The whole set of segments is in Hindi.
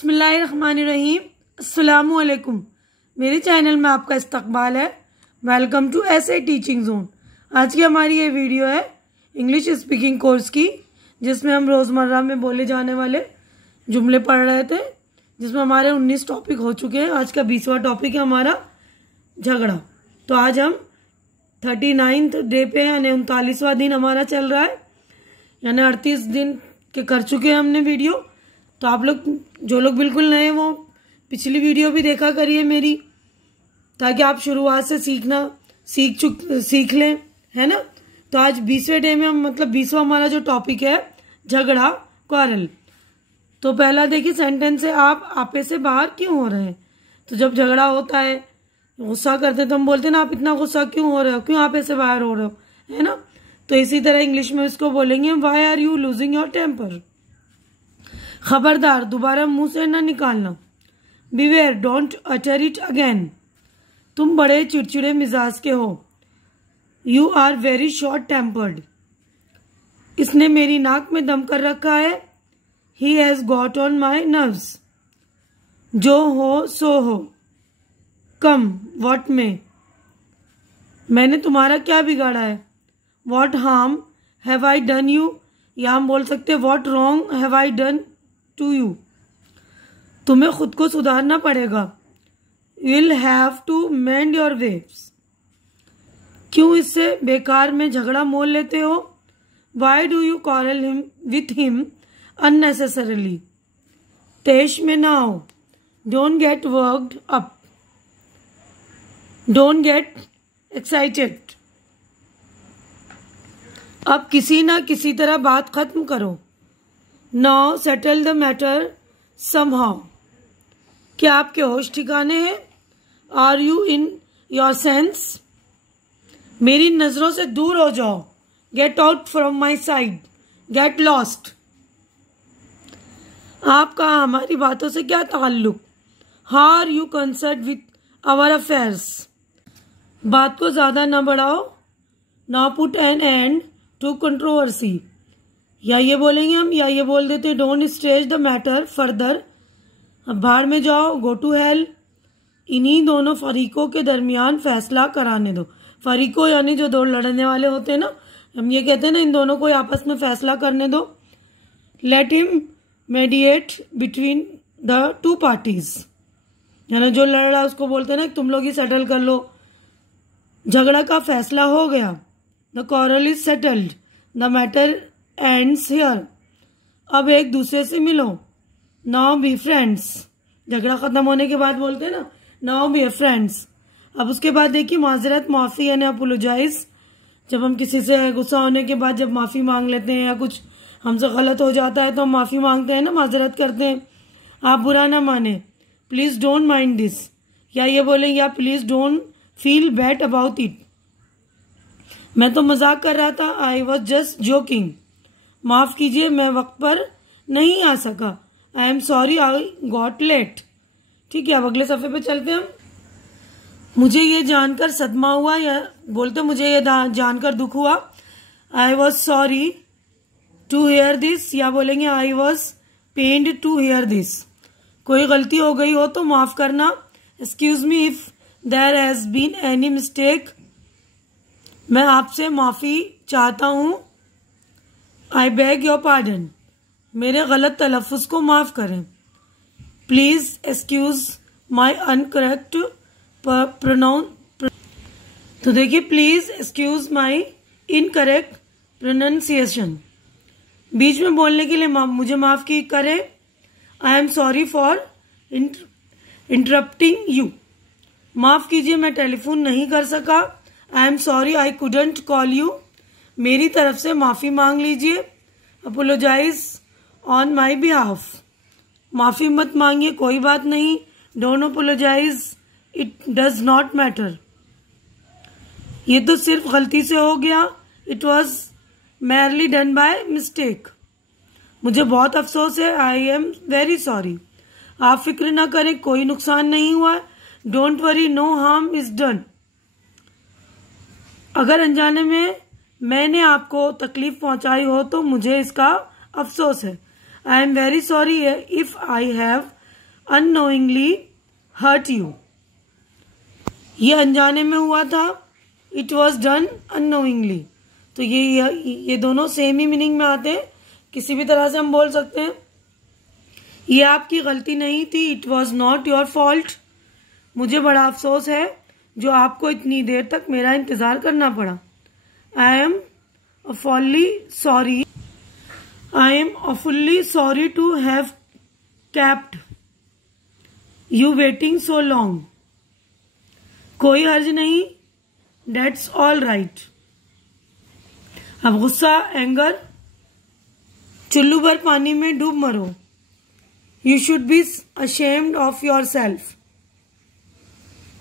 बिस्मिल्लाहिर्रहमानिर्रहीम। अस्सलामुअलैकुम। मेरे चैनल में आपका इस्तकबाल है। वेलकम टू ऐसे टीचिंग जोन। आज की हमारी ये वीडियो है इंग्लिश स्पीकिंग कोर्स की, जिसमें हम रोज़मर्रा में बोले जाने वाले जुमले पढ़ रहे थे, जिसमें हमारे 19 टॉपिक हो चुके हैं। आज का 20वां टॉपिक है हमारा झगड़ा। तो आज हम 39th डे पे, यानी 39वां दिन हमारा चल रहा है, यानी 38 दिन के कर चुके हैं हमने वीडियो। तो आप लोग जो लोग बिल्कुल नए वो पिछली वीडियो भी देखा करिए मेरी, ताकि आप शुरुआत से सीख लें, है ना। तो आज 20वें डे में हम, मतलब 20वां हमारा जो टॉपिक है झगड़ा, क्वारल। तो पहला देखिए सेंटेंस है, आप आपे से बाहर क्यों हो रहे हैं। तो जब झगड़ा होता है, गुस्सा करते हैं, तो हम बोलते हैं ना, आप इतना गुस्सा क्यों हो रहे हो, क्यों आपे से बाहर हो रहे हो, है ना। तो इसी तरह इंग्लिश में इसको बोलेंगे, why are you losing your temper. खबरदार, दोबारा मुंह से न निकालना। Beware, don't utter it again. तुम बड़े चिड़चिड़े मिजाज के हो। You are very short tempered. इसने मेरी नाक में दम कर रखा है। He has got on my nerves. जो हो सो हो। कम, व्हाट में। मैंने तुम्हारा क्या बिगाड़ा है। What harm have I done you, या हम बोल सकते हैं what wrong have I done to you. तुम्हें खुद को सुधारना पड़ेगा। You will have to mend your waves. क्यों इससे बेकार में झगड़ा मोल लेते हो। Why do you quarrel him with him unnecessarily. तेज में ना आओ। Don't get worked up. Don't get excited. अब किसी ना किसी तरह बात खत्म करो। Now settle the matter somehow. क्या आपके होश ठिकाने हैं। Are you in your sense. मेरी नजरों से दूर हो जाओ। Get out from my side. Get lost. आपका हमारी बातों से क्या ताल्लुक। How are you concern with our affairs. बात को ज्यादा न बढ़ाओ। Now put an end to controversy. या ये बोलेंगे हम, या ये बोल देते don't stretch the matter further. अब बाहर में जाओ, गो टू हेल। इन्हीं दोनों फरीकों के दरमियान फैसला कराने दो। फरीकों यानी जो दो लड़ने वाले होते हैं ना, हम ये कहते हैं ना, इन दोनों को आपस में फैसला करने दो। Let him mediate between the two parties. यानी जो लड़ रहा है उसको बोलते हैं ना, तुम लोग ही सेटल कर लो। झगड़ा का फैसला हो गया। The quarrel is settled. The matter ends here. अब एक दूसरे से मिलो। Now be friends. झगड़ा खत्म होने के बाद बोलते हैं ना, नाउ बी फ्रेंड्स। अब उसके बाद देखिए माजरत, माफी यानी अपोलोजाइज। जब हम किसी से गुस्सा होने के बाद जब माफी मांग लेते हैं, या कुछ हमसे गलत हो जाता है तो हम माफी मांगते हैं ना, माजरत करते हैं। आप बुरा ना माने। Please don't mind this. या ये बोलेंगे, या please don't feel bad about it. मैं तो मजाक कर रहा था। I was just joking. माफ कीजिए, मैं वक्त पर नहीं आ सका। I am sorry I got late. ठीक है, अब अगले सफे पे चलते हैं हम। मुझे ये जानकर सदमा हुआ, या बोलते मुझे ये जानकर दुख हुआ। I was sorry to hear this, या बोलेंगे I was pained to hear this. कोई गलती हो गई हो तो माफ करना। Excuse me if there has been any mistake. मैं आपसे माफी चाहता हूं। I beg your pardon. मेरे गलत तलफ़ुज़ को माफ करें। Please excuse my uncorrect pronoun. तो देखिए, please excuse my incorrect pronunciation. बीच में बोलने के लिए मुझे माफ की करें। आई am sorry for interrupting you. माफ कीजिए, मैं टेलीफोन नहीं कर सका। I am sorry I couldn't call you. मेरी तरफ से माफी मांग लीजिए। Apologise on my behalf. माफी मत मांगिए, कोई बात नहीं। Don't apologise, it does not matter. ये तो सिर्फ गलती से हो गया। It was merely done by mistake. मुझे बहुत अफसोस है। I am very sorry. आप फिक्र ना करें, कोई नुकसान नहीं हुआ। Don't worry, no harm is done. अगर अनजाने में मैंने आपको तकलीफ पहुंचाई हो तो मुझे इसका अफसोस है। I am very sorry if I have unknowingly hurt you. ये अनजाने में हुआ था, it was done unknowingly. तो ये दोनों सेम ही मीनिंग में आते हैं, किसी भी तरह से हम बोल सकते हैं। ये आपकी गलती नहीं थी, it was not your fault. मुझे बड़ा अफसोस है जो आपको इतनी देर तक मेरा इंतजार करना पड़ा। I am awfully sorry to have kept you waiting so long. कोई हर्ज नहीं, that's all right. अब गुस्सा, एंगर, चुल्लू भर पानी में डूब मरो। You should be ashamed of yourself.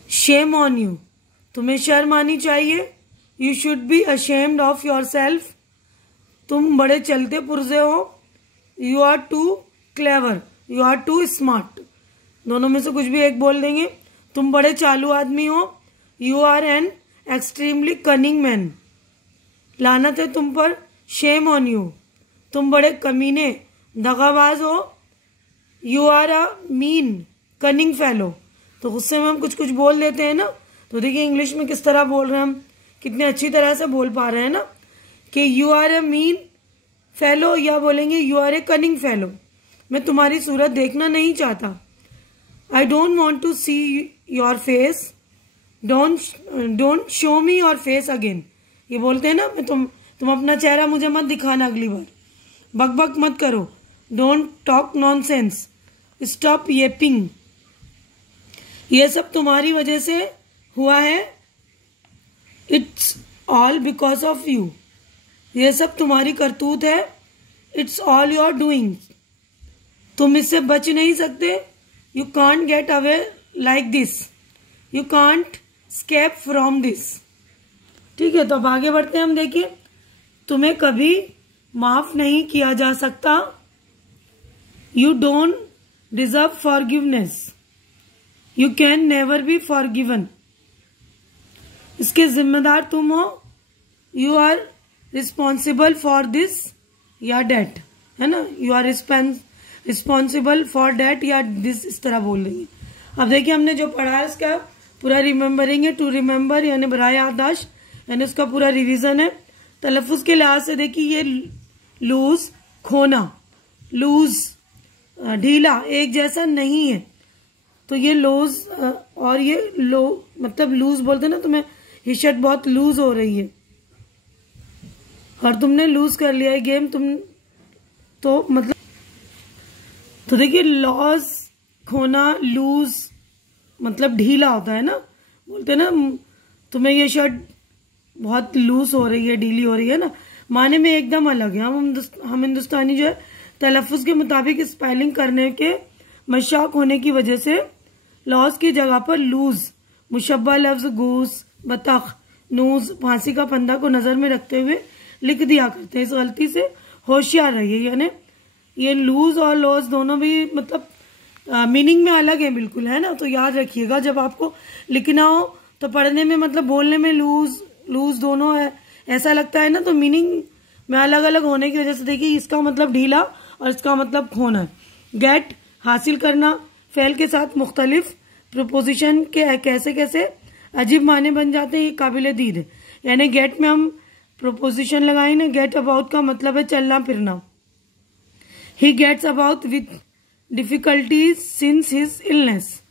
Shame on you. तुम्हें शर्म आनी चाहिए। You should be ashamed of yourself. तुम बड़े चलते पुर्जे हो। You are too clever. You are too smart. दोनों में से कुछ भी एक बोल देंगे। तुम बड़े चालू आदमी हो। You are an extremely cunning man. लानत है तुम पर। Shame on you. तुम बड़े कमीने, दगाबाज हो। You are a mean, cunning fellow. तो गुस्से में हम कुछ कुछ बोल देते हैं ना, तो देखिए इंग्लिश में किस तरह बोल रहे हैं हम, कितने अच्छी तरह से बोल पा रहे हैं ना, कि you are a mean fellow या बोलेंगे you are a cunning fellow. मैं तुम्हारी सूरत देखना नहीं चाहता। I don't want to see your face. Don't show me your face again. ये बोलते हैं ना, मैं तुम अपना चेहरा मुझे मत दिखाना अगली बार। बक बक मत करो। Don't talk nonsense. Stop yapping. ये सब तुम्हारी वजह से हुआ है। It's all because of you. ये सब तुम्हारी करतूत है। It's all your doing. तुम इससे बच नहीं सकते। You can't get away like this. You can't escape from this. ठीक है, तो अब आगे बढ़ते हैं हम। देखिए, तुम्हें कभी माफ नहीं किया जा सकता। You don't deserve forgiveness. You can never be forgiven. इसके जिम्मेदार तुम हो। You are responsible for this या that, है ना। You are responsible for that या this, इस तरह बोल रही है। अब देखिए हमने जो पढ़ा है उसका पूरा रिमेम्बरिंग है। टू रिमेम्बर यानी बराए याददाश्त, यानी उसका पूरा रिवीजन है। तलफ़ुज़ के लिहाज से देखिए, ये लूज, खोना, लूज, ढीला एक जैसा नहीं है। तो ये लूज और ये लो, मतलब लूज बोलते ना, तुम्हें ये शर्ट बहुत लूज हो रही है और तुमने लूज कर लिया है गेम तुम, तो मतलब, तो देखिए लॉस, खोना, लूज मतलब ढीला होता है ना। बोलते ना तुम्हें ये शर्ट बहुत लूज हो रही है, ढीली हो रही है ना, माने में एकदम अलग है। हम हिंदुस्तानी जो है तलफ़ुज़ के मुताबिक स्पेलिंग करने के मशाक होने की वजह से लॉस की जगह पर लूज, मुशब्बा लफ्ज गूस, बतख, नूज, फांसी का फंदा को नजर में रखते हुए लिख दिया करते हैं। इस गलती से होशियार रहिए। यानी ये लूज और लॉस दोनों भी मतलब मीनिंग में अलग है बिल्कुल, है ना। तो याद रखिएगा, जब आपको लिखना हो तो पढ़ने में मतलब बोलने में लूज दोनों है ऐसा लगता है ना, तो मीनिंग में अलग अलग होने की वजह से देखिए इसका मतलब ढीला और इसका मतलब खोना। गेट हासिल करना, फेल के साथ मुख्तलिफ प्रोपोजिशन के कैसे कैसे अजीब माने बन जाते हैं, ये काबिल दीद है। यानी गेट में हम प्रोपोजिशन लगाए ना, गेट अबाउट का मतलब है चलना फिरना। He gets about with difficulties since his illness,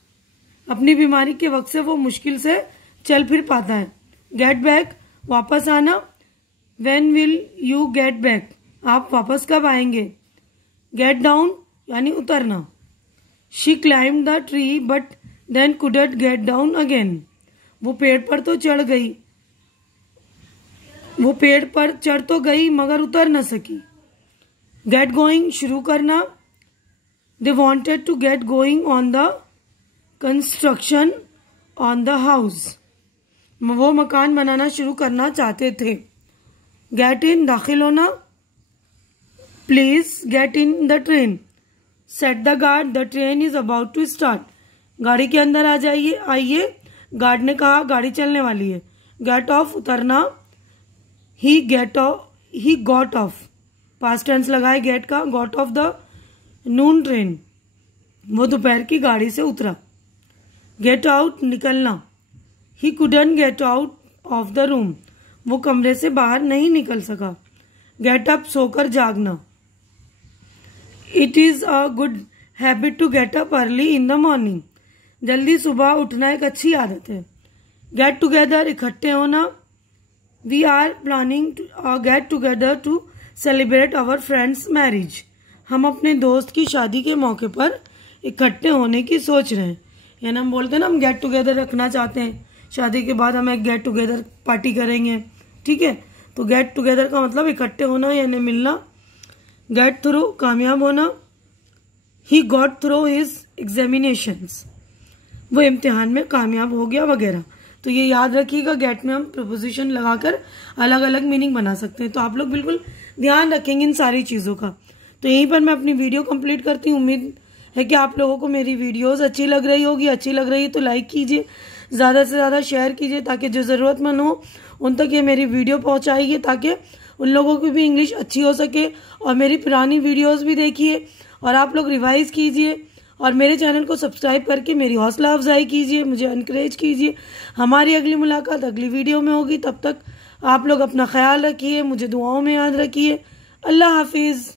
अपनी बीमारी के वक्त से वो मुश्किल से चल फिर पाता है। गेट बैक वापस आना, when will you get back, आप वापस कब आएंगे। गेट डाउन यानी उतरना। She climbed the tree but then couldn't get down again, वो पेड़ पर तो चढ़ गई, वो पेड़ पर चढ़ तो गई मगर उतर न सकी। गेट गोइंग शुरू करना, they wanted to get going on the construction on the house, वो मकान बनाना शुरू करना चाहते थे। गेट इन दाखिल होना, please get in the train. Set the guard, the train is about to start, गाड़ी के अंदर आ जाइए, आइए, गार्ड ने कहा गाड़ी चलने वाली है। गेट ऑफ उतरना, he got off, past tense लगाए गेट का, got off the noon train. वो दोपहर की गाड़ी से उतरा। गेट आउट, निकलना। He couldn't get out of the room, वो कमरे से बाहर नहीं निकल सका। गेट अप, सोकर जागना। It is a good habit to get up early in the morning, जल्दी सुबह उठना एक अच्छी आदत है। गेट टुगेदर, इकट्ठे होना। We are planning get together to celebrate our friends marriage, हम अपने दोस्त की शादी के मौके पर इकट्ठे होने की सोच रहे हैं। यानी हम बोलते हैं ना, हम गेट टुगेदर रखना चाहते हैं, शादी के बाद हम एक गेट टुगेदर पार्टी करेंगे, ठीक है। तो गेट टुगेदर का मतलब इकट्ठे होना यानी मिलना। गेट थ्रू, कामयाब होना। He got through his examinations, वो इम्तिहान में कामयाब हो गया वगैरह। तो ये याद रखिएगा, गेट में हम प्रपोजिशन लगाकर अलग अलग मीनिंग बना सकते हैं। तो आप लोग बिल्कुल ध्यान रखेंगे इन सारी चीजों का। तो यहीं पर मैं अपनी वीडियो कंप्लीट करती हूँ। उम्मीद है कि आप लोगों को मेरी वीडियोस अच्छी लग रही होगी। अच्छी लग रही है तो लाइक कीजिए, ज़्यादा से ज़्यादा शेयर कीजिए, ताकि जो ज़रूरतमंद हो उन तक ये मेरी वीडियो पहुंचाइए, ताकि उन लोगों की भी इंग्लिश अच्छी हो सके। और मेरी पुरानी वीडियोस भी देखिए और आप लोग रिवाइज कीजिए और मेरे चैनल को सब्सक्राइब करके मेरी हौसला अफजाई कीजिए, मुझे इनकरेज कीजिए। हमारी अगली मुलाकात अगली वीडियो में होगी। तब तक आप लोग अपना ख्याल रखिए, मुझे दुआओं में याद रखिए। अल्लाह हाफिज़।